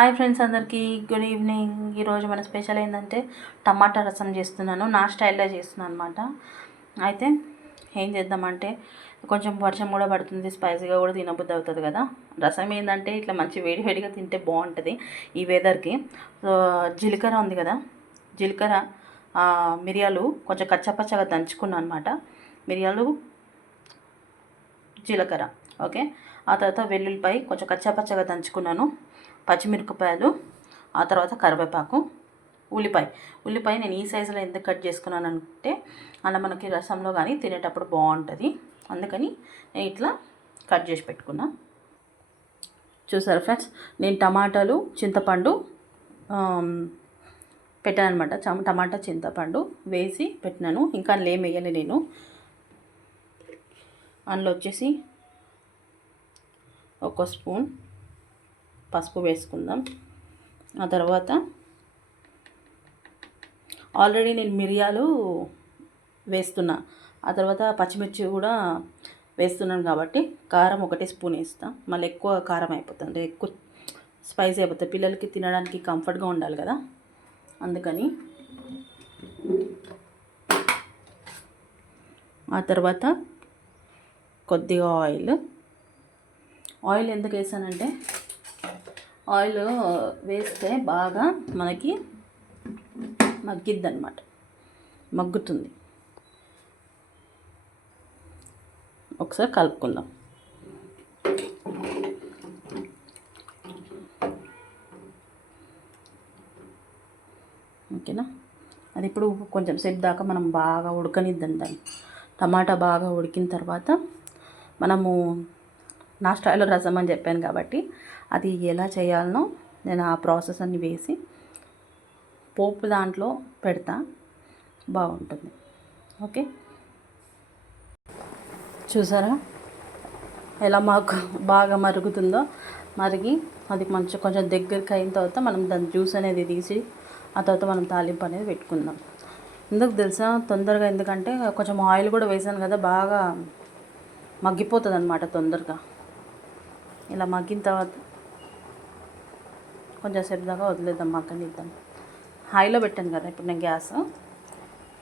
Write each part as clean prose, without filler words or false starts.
Hi friends, అందరికీ good evening. ఈరోజు మన స్పెషల్ ఏంటంటే టమాటా రసం చేస్తున్నాను. నా స్టైల్లో చేస్తున్నాను అనమాట. అయితే ఏం చేద్దామంటే కొంచెం వర్షం కూడా పడుతుంది, స్పైసీగా కూడా తినబుద్ధి అవుతుంది కదా. రసం ఏంటంటే ఇట్లా మంచి వేడివేడిగా తింటే బాగుంటుంది ఈ వెదర్కి. సో జీలకర్ర ఉంది కదా, జీలకర్ర మిరియాలు కొంచెం కచ్చపచ్చగా దంచుకున్నాను అనమాట. మిరియాలు, జీలకర్ర, ఓకే. ఆ తర్వాత వెల్లుల్లిపాయ కొంచెం కచ్చాపచ్చగా దంచుకున్నాను, పచ్చిమిరపకాయలు, ఆ తర్వాత కరివేపాకు, ఉల్లిపాయ నేను ఈ సైజులో ఎందుకు కట్ చేసుకున్నాను అంటే అలా మనకి రసంలో కానీ తినేటప్పుడు బాగుంటుంది, అందుకని నేను ఇట్లా కట్ చేసి పెట్టుకున్నా. చూసారా ఫ్రెండ్స్, నేను టమాటాలు, చింతపండు పెట్టాను అనమాట. టమాటా చింతపండు వేసి పెట్టినాను, ఇంకా అందులో ఏం వేయాలి నేను. అందులో వచ్చేసి ఒక స్పూన్ పసుపు వేసుకుందాం. ఆ తర్వాత ఆల్రెడీ నేను మిరియాలు వేస్తున్నా, ఆ తర్వాత పచ్చిమిర్చి కూడా వేస్తున్నాను కాబట్టి కారం 1 స్పూన్ వేస్తాను. మళ్ళీ ఎక్కువ కారం అయిపోతుంది, ఎక్కువ స్పైసీ అయిపోతుంది, పిల్లలకి తినడానికి కంఫర్ట్గా ఉండాలి కదా, అందుకని. ఆ తర్వాత కొద్దిగా ఆయిల్ ఎందుకు వేసానంటే ఆయిల్ వేస్తే బాగా మనకి మగ్గిద్ది అనమాట, మగ్గుతుంది. ఒకసారి కలుపుకుందాం. ఓకేనా, అది ఇప్పుడు కొంచెం సేపు దాకా మనం బాగా ఉడకనిద్దాం దాన్ని. టమాటా బాగా ఉడికిన తర్వాత మనము నా స్టైల్లో రసం అని చెప్పాను కాబట్టి అది ఎలా చేయాలనో నేను ఆ ప్రాసెస్ అన్ని వేసి పోపు దాంట్లో పెడతా, బాగుంటుంది. ఓకే, చూసారా ఎలా మాకు బాగా మరుగుతుందో. మరిగి అది కొంచెం దగ్గరికి అయిన తర్వాత మనం దాని జ్యూస్ అనేది తీసి ఆ తర్వాత మనం తాలింపు అనేది పెట్టుకుందాం. ఎందుకు తెలుసా తొందరగా, ఎందుకంటే కొంచెం ఆయిల్ కూడా వేసాను కదా, బాగా మగ్గిపోతుంది అనమాట తొందరగా. ఇలా మగ్గిన తర్వాత కొంచెం సేపు దాకా వదిలేద్దాం, మగ్గనిద్దాం. హైలో పెట్టాను కదా ఇప్పుడు నేను గ్యాస్,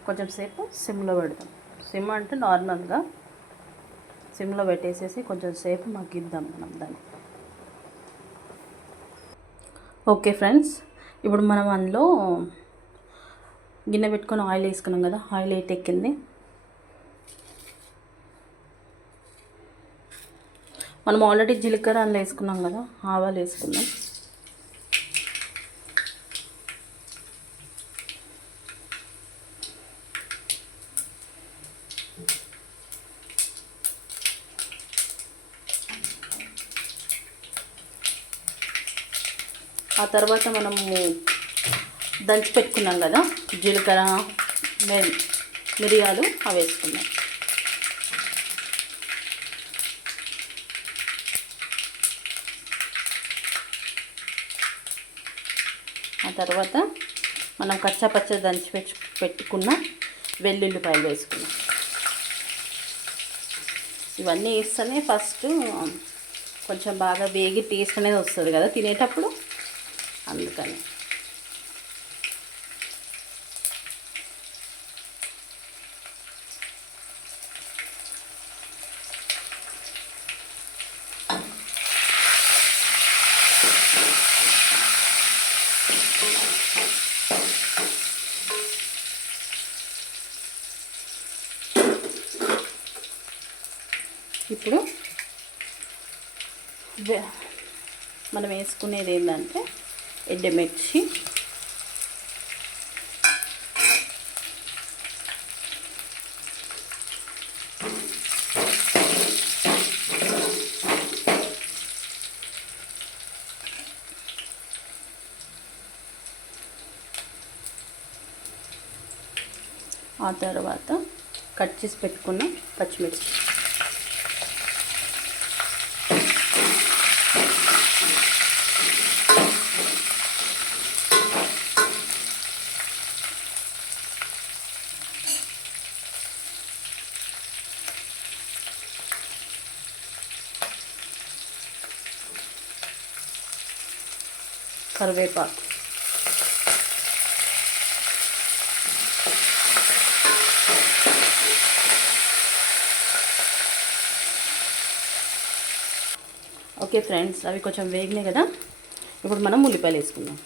కొంచెం సేపు సిమ్లో పెడదాం. సిమ్ అంటే నార్మల్గా సిమ్లో పెట్టేసేసి కొంచెం సేపు మగ్గిద్దాం మనం దాన్ని. ఓకే ఫ్రెండ్స్, ఇప్పుడు మనం అందులో గిన్నె పెట్టుకొని ఆయిల్ వేసుకున్నాం కదా, ఆయిల్ ఎక్కింది. మనం ఆల్రెడీ జీలకర్ర అందులో వేసుకున్నాం కదా, ఆవాలు వేసుకుందాం. ఆ తర్వాత మనము దంచి పెట్టుకున్నాం కదా జీలకర్ర, మిరియాలు, అవి వేసుకున్నాం. ఆ తర్వాత మనం కచ్చాపచ్చ దంచి పెట్టుకున్న వెల్లుల్లిపాయలు వేసుకున్నాం. ఇవన్నీ వేస్తేనే ఫస్ట్ కొంచెం బాగా వేగి టేస్ట్ అనేది వస్తుంది కదా తినేటప్పుడు, అందుకని. ఇప్పుడు మనం వేసుకునేది ఏంటంటే ఎండుమిర్చి, ఆ తర్వాత కట్ చేసి పెట్టుకున్న పచ్చిమిర్చి, కరివేపాకు, ఓకే ఫ్రెండ్స్, అవి కొంచెం వేగినాయి కదా. ఇప్పుడు మనం ఉల్లిపాయలు వేసుకుందాం.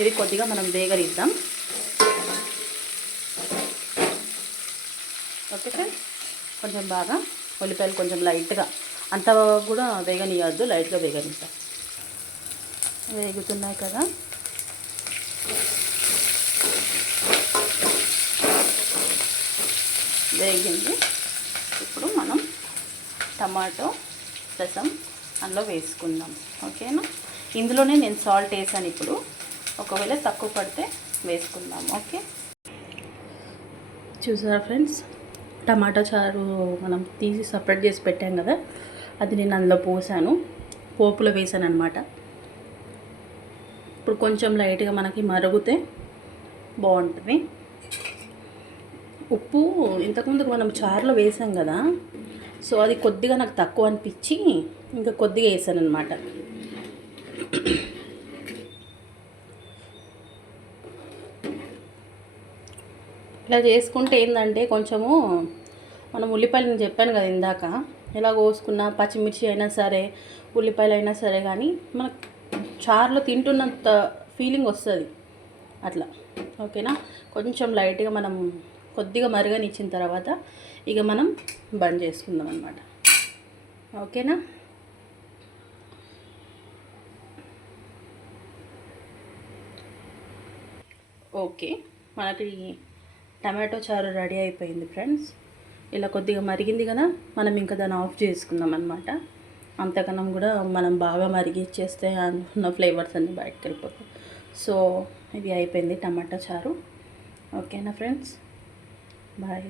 ఇది కొద్దిగా మనం వేగనిద్దాం. ఓకే ఫ్రెండ్స్, కొంచెం బాగా ఉల్లిపాయలు కొంచెం లైట్గా, అంత కూడా వేగనియద్దు, లైట్గా వేగనిద్దాం. వేగుతున్నాయి కదా. వేగింది. ఇప్పుడు మనం టమాటో రసం అందులో వేసుకుందాం. ఓకేనా. ఇందులోనే నేను సాల్ట్ వేసాను. ఇప్పుడు ఒకవేళ తక్కువ పడితే వేసుకుందాం. ఓకే, చూసారా ఫ్రెండ్స్, టమాటా చారు మనం తీసి సపరేట్ చేసి పెట్టాం కదా, అది నేను అందులో పోసాను, పోపులో వేసాను అనమాట. ఇప్పుడు కొంచెం లైట్గా మనకి మరుగుతే బాగుంటుంది. ఉప్పు ఇంతకుముందుకు మనం చారులో వేసాం కదా, సో అది కొద్దిగా నాకు తక్కువ అనిపించి ఇంకా కొద్దిగా వేసాను అనమాట. ఇలా చేసుకుంటే ఏంటంటే కొంచెము మనం ఉల్లిపాయలు, నేను చెప్పాను కదా ఇందాక, ఎలా కోసుకున్నా పచ్చిమిర్చి అయినా సరే, ఉల్లిపాయలు అయినా సరే, కానీ మనకు చారులో తింటున్నంత ఫీలింగ్ వస్తుంది అట్లా. ఓకేనా. కొంచెం లైట్గా మనం కొద్దిగా మరగనిచ్చిన తర్వాత ఇక మనం బంద్ చేసుకుందాం అన్నమాట. ఓకేనా. ఓకే, మనకి టమాటో చారు రెడీ అయిపోయింది ఫ్రెండ్స్. ఇలా కొద్దిగా మరిగింది కదా, మనం ఇంకా దాన్ని ఆఫ్ చేసుకుందాం అనమాట. అంతకన్నా కూడా మనం బాగా మరిగిచ్చేస్తే ఉన్న ఫ్లేవర్స్ అన్నీ బయటకు వెళ్ళిపోతాయి. సో ఇది అయిపోయింది టమాటో చారు. ఓకేనా ఫ్రెండ్స్, బాయ్.